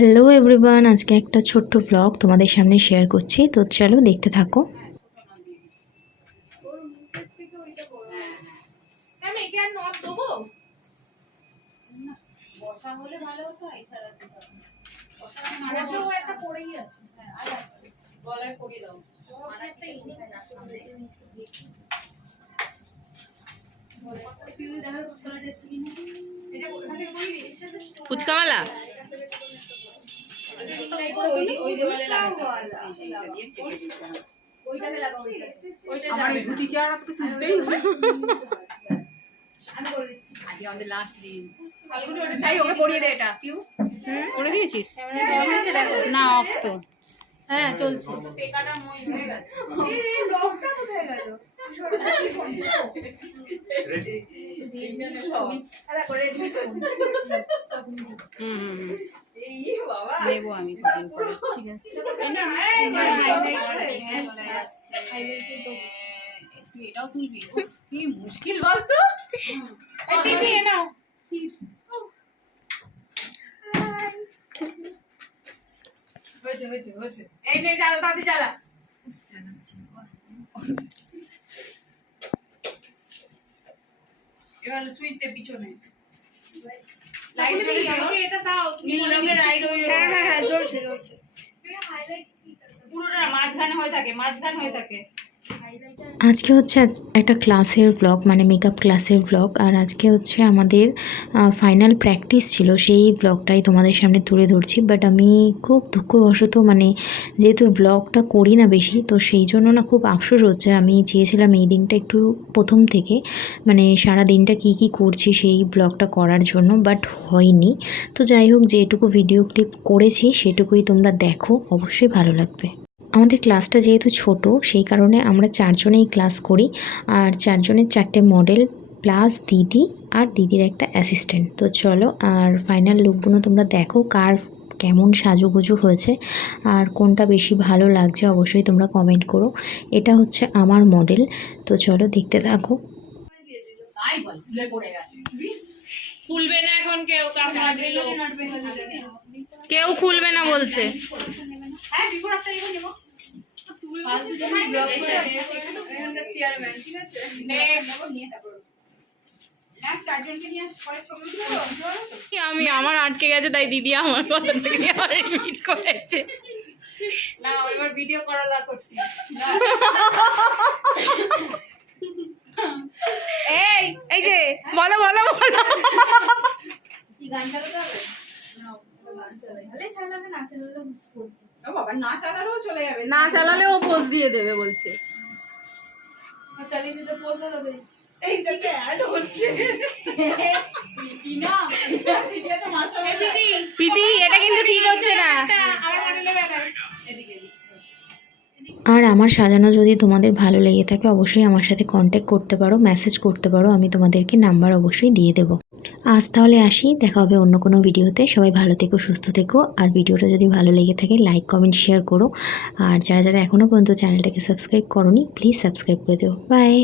Hello everyone, আজকে একটা ছোট্ট ব্লগ তোমাদের সামনে শেয়ার করছি। তো চলো দেখতে থাকো। ফুচকাওয়ালা করে দিয়েছিস না? অফ তো। হ্যাঁ চলছে। নেবো আমি কদিন পরে। ঠিক আছে, এটাও তুলবি? কি মুশকিল বলতো। এই নে জ্বালা, তাতে জ্বালা। এবার সুইচ দে পিছনে। লাইট জ্বলে যাবে, এটা দাও। নীল রঙের লাইট হয়ে। হ্যাঁ জ্বলছে জ্বলছে। পুরোটা মাঝখানে হয়ে থাকে। আজকে হচ্ছে একটা ক্লাসের ব্লগ, মানে মেকআপ ক্লাসের ব্লগ। আর আজকে হচ্ছে আমাদের ফাইনাল প্র্যাকটিস ছিল, সেই ব্লগটাই তোমাদের সামনে তুলে ধরছি। বাট আমি খুব দুঃখবশত, মানে যেহেতু ব্লগটা করি না বেশি, তো সেই জন্য না খুব আফসোস হচ্ছে। আমি চেয়েছিলাম এই দিনটা একটু প্রথম থেকে, মানে সারা দিনটা কি করছি সেই ব্লগটা করার জন্য, বাট হয়নি। তো যাই হোক, যেটুকু ভিডিও ক্লিপ করেছি সেটুকুই তোমরা দেখো, অবশ্যই ভালো লাগবে। আমাদের ক্লাসটা যেহেতু ছোট, সেই কারণে আমরা চারজনেই ক্লাস করি। আর চারজনের চারটে মডেল প্লাস দিদি, আর দিদির একটা অ্যাসিস্ট্যান্ট। তো চলো, আর ফাইনাল লুকগুলো তোমরা দেখো, কার কেমন সাজুগুজু হয়েছে আর কোনটা বেশি ভালো লাগছে অবশ্যই তোমরা কমেন্ট করো। এটা হচ্ছে আমার মডেল। তো চলো দেখতে থাকো। খুলবে না এখন কেউ খুলবে না বলছে। আমি আমার আটকে গেছে, তাই দিদি আমার কথা রিপিট করেছে। না এবার ভিডিও করা লাগছে। এই যে বলো না চালালেও পোজ দিয়ে দেবে বলছে। প্রীতি, এটা কিন্তু ঠিক হচ্ছে না। আর আমার সাজানো যদি তোমাদের ভালো লেগে থাকে অবশ্যই আমার সাথে কন্ট্যাক্ট করতে পারো, মেসেজ করতে পারো, আমি তোমাদেরকে নাম্বার অবশ্যই দিয়ে দেবো। আজ তাহলে আসি, দেখা হবে অন্য কোনো ভিডিওতে। সবাই ভালো থেকো, সুস্থ থেকো। আর ভিডিওটা যদি ভালো লেগে থাকে লাইক কমেন্ট শেয়ার করো। আর যারা এখনও পর্যন্ত চ্যানেলটাকে সাবস্ক্রাইব করোনি প্লিজ সাবস্ক্রাইব করে দিও। বাই।